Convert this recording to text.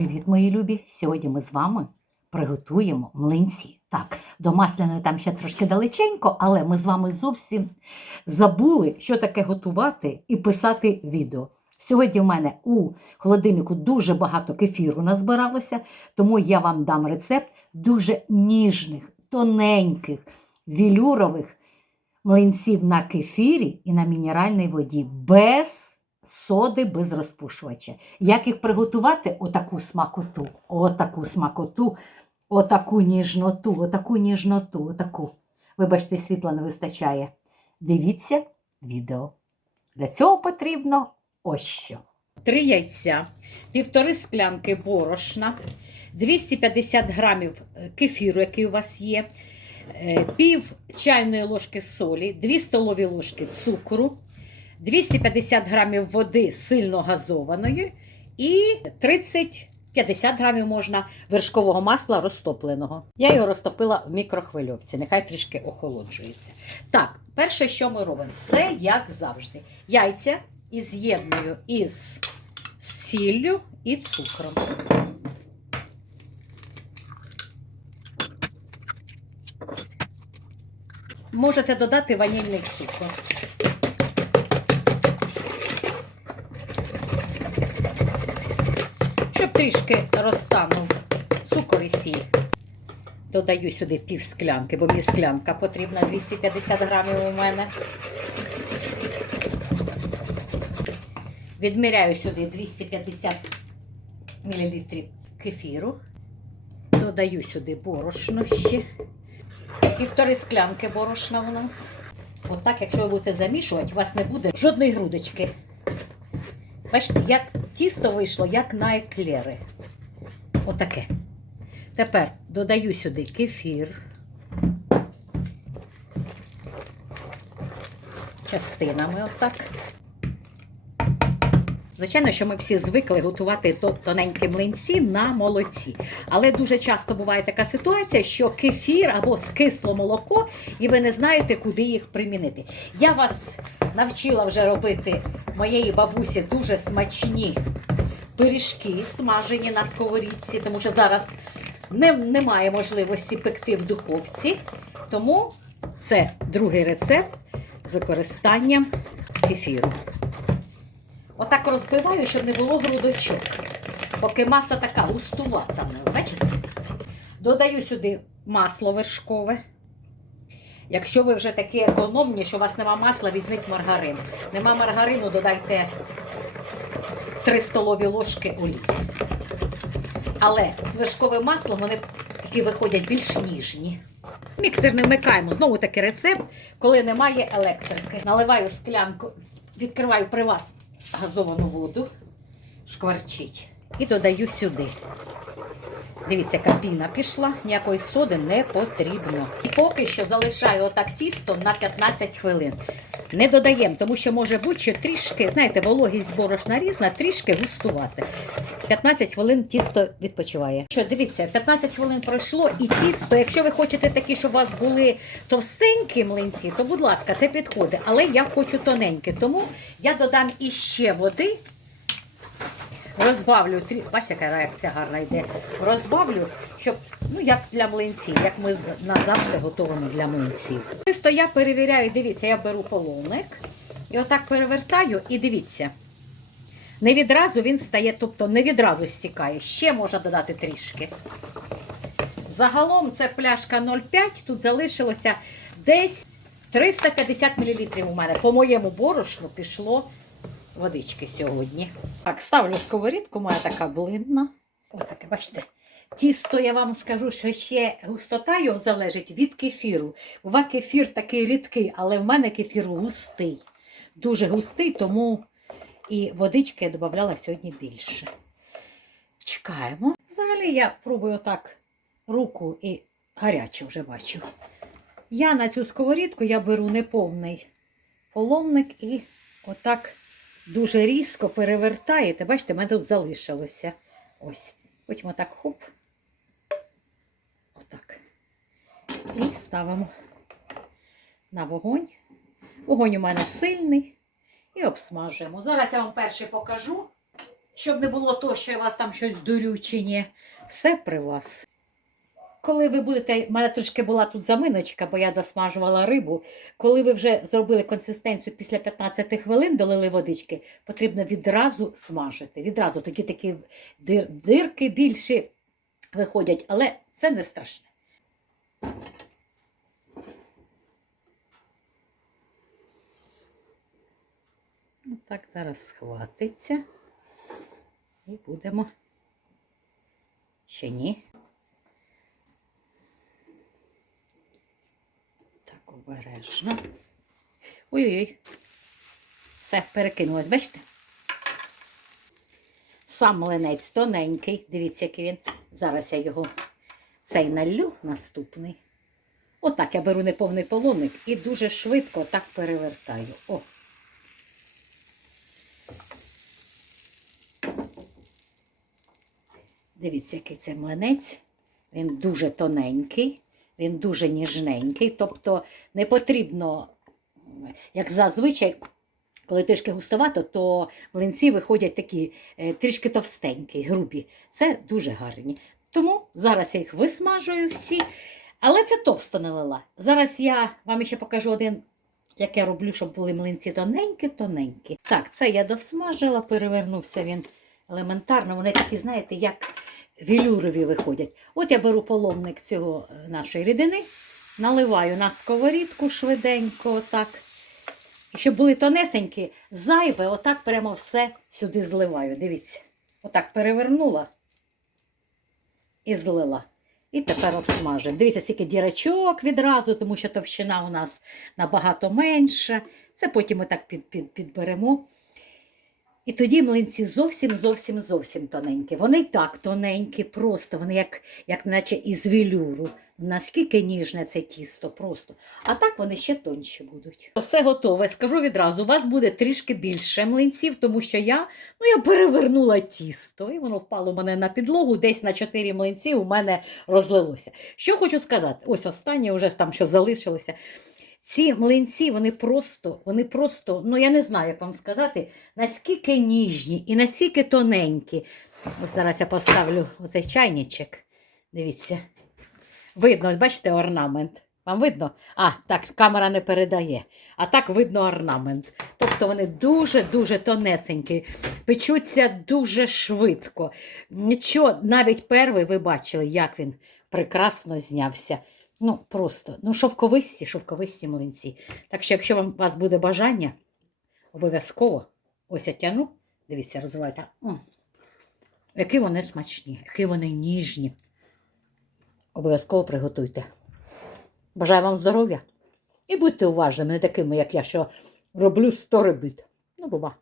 Привіт, мої любі! Сьогодні ми з вами приготуємо млинці. Так, до масляної там ще трошки далеченько, але ми з вами зовсім забули, що таке готувати і писати відео. Сьогодні в мене у холодильнику дуже багато кефіру назбиралося, тому я вам дам рецепт дуже ніжних, тоненьких, вілюрових млинців на кефірі і на мінеральній воді без соди, без розпушувача. Як їх приготувати? Отаку смакоту, отаку смакоту, отаку ніжноту, отаку ніжноту, отаку. Вибачте, світла не вистачає. Дивіться відео. Для цього потрібно ось що. Три яйця, півтори склянки борошна, 250 грамів е, кефіру, який у вас є, е, пів чайної ложки солі, 2 столові ложки цукру, 250 грамів води сильно газованої і 30 50 грамів можна вершкового масла розтопленого. Я його розтопила в мікрохвильовці, нехай трішки охолоджується. Так, перше, що ми робимо, все як завжди. Яйця і з'єдную із сіллю і цукром. Можете додати ванільний цукор. Трішки розтанув цукор і сіль. Додаю сюди пів склянки, бо мені склянка потрібна 250 грамів у мене. Відміряю сюди 250 мл кефіру. Додаю сюди борошно ще. Півтори склянки борошна у нас. Отак, якщо ви будете замішувати, у вас не буде жодної грудочки. Бачите, як тісто вийшло, як на еклери. Отаке. Тепер додаю сюди кефір. Частинами отак. Звичайно, що ми всі звикли готувати тоненькі млинці на молоці. Але дуже часто буває така ситуація, що кефір або скисло молоко, і ви не знаєте, куди їх примінити. Я вас навчила вже робити моєї бабусі дуже смачні пиріжки, смажені на сковорідці, тому що зараз не, немає можливості пекти в духовці. Тому це другий рецепт з використанням кефіру. Отак розбиваю, щоб не було грудочок. Поки маса така густувата. ну, Бачите? Додаю сюди масло вершкове. Якщо ви вже такі економні, що у вас нема масла, візьміть маргарин. Нема маргарину, додайте 3 столові ложки олії. Але з вершковим маслом вони такі виходять більш ніжні. Міксер не вмикаємо. Знову таки рецепт, коли немає електрики. Наливаю склянку, відкриваю при вас газовану воду, шкварчить. І додаю сюди. Дивіться, яка пішла, ніякої соди не потрібно. І поки що залишаю отак тісто на 15 хвилин. Не додаємо, тому що може бути, що трішки, знаєте, вологість борошна різна, трішки густувати. 15 хвилин тісто відпочиває. Що, дивіться, 15 хвилин пройшло, і тісто, якщо ви хочете такі, щоб у вас були товстенькі млинці, то будь ласка, це підходить. Але я хочу тоненькі, тому я додам іще води. Розбавлю, бачите, яка реакція гарна йде. Розбавлю, щоб, ну, як для млинців, як ми назавжди готуємо для млинців. Чисто я перевіряю, дивіться, я беру половник і отак перевертаю, і дивіться. Не відразу він стає, тобто не відразу стікає. Ще можна додати трішки. Загалом це пляшка 0,5, тут залишилося десь 350 мл у мене. По моєму борошну пішло водички сьогодні. Так, ставлю сковорідку, моя така блинна. Отаке, бачите. Тісто, я вам скажу, що ще густота його залежить від кефіру. Бува кефір такий рідкий, але в мене кефір густий. Дуже густий, тому і водички я додавала сьогодні більше. Чекаємо. Взагалі я пробую так руку і гаряче вже бачу. Я на цю сковорідку я беру неповний половник і отак дуже різко перевертаєте. Бачите, в мене тут залишилося. Ось. Потім отак хоп. Отак. І ставимо на вогонь. Вогонь у мене сильний. І обсмажуємо. Зараз я вам перше покажу, Щоб не було того, що я вас там щось дурю чи ні. Все при вас. Коли ви будете, в мене трошки була тут заминочка, бо я досмажувала рибу. Коли ви вже зробили консистенцію після 15 хвилин, долили водички, потрібно відразу смажити. Відразу тоді такі дир, дирки більші виходять, але це не страшне. Ну, Так, зараз схватиться. І будемо. Ще ні. Так, обережно. Ой-ой-ой. Все, перекинулось, бачите? Сам млинець тоненький. Дивіться, який він. Зараз я його цей налью наступний. Отак я беру неповний полоник і дуже швидко так перевертаю. О. Дивіться, який це млинець. Він дуже тоненький, він дуже ніжненький. Тобто не потрібно, як зазвичай, коли трішки густовато, то млинці виходять такі е, трішки товстенькі, грубі. Це дуже гарні. Тому зараз я їх висмажую всі. Але це товсто налила. Зараз я вам ще покажу один, як я роблю, щоб були млинці тоненькі-тоненькі. Так, це я досмажила, перевернувся він елементарно. Вони такі, знаєте, як велюрові виходять. От я беру половник цього е, нашої рідини, наливаю на сковорідку швиденько, отак. І щоб були тонесенькі, зайве, отак прямо все сюди зливаю. Дивіться, отак перевернула і злила. І тепер обсмажуємо. Дивіться, скільки дірочок відразу, тому що товщина у нас набагато менша. Це потім ми так під, під, підберемо. І тоді млинці зовсім зовсім зовсім тоненькі. Вони й так тоненькі, просто вони як, як наче із велюру. Наскільки ніжне це тісто, просто. А так вони ще тонші будуть. Все готове. Скажу відразу, у вас буде трішки більше млинців, тому що я, ну, я перевернула тісто, і воно впало у мене на підлогу, десь на 4 млинці у мене розлилося. Що хочу сказати? Ось останнє, вже там що залишилося. Ці млинці, вони просто, вони просто, ну я не знаю, як вам сказати, наскільки ніжні і наскільки тоненькі. Ось зараз я поставлю оцей чайничок. Дивіться. Видно, бачите, орнамент. Вам видно? А, так, камера не передає. А так видно орнамент. Тобто вони дуже-дуже тонесенькі, печуться дуже швидко. Нічого, навіть перший ви бачили, як він прекрасно знявся. Ну, просто, ну, шовковисті, шовковисті млинці. Так що, якщо вам, у вас буде бажання, обов'язково ось я тяну, дивіться, розривайте. М. Які вони смачні, які вони ніжні. Обов'язково приготуйте. Бажаю вам здоров'я. І будьте уважними, не такими, як я, що роблю сто ребит. Ну, бува.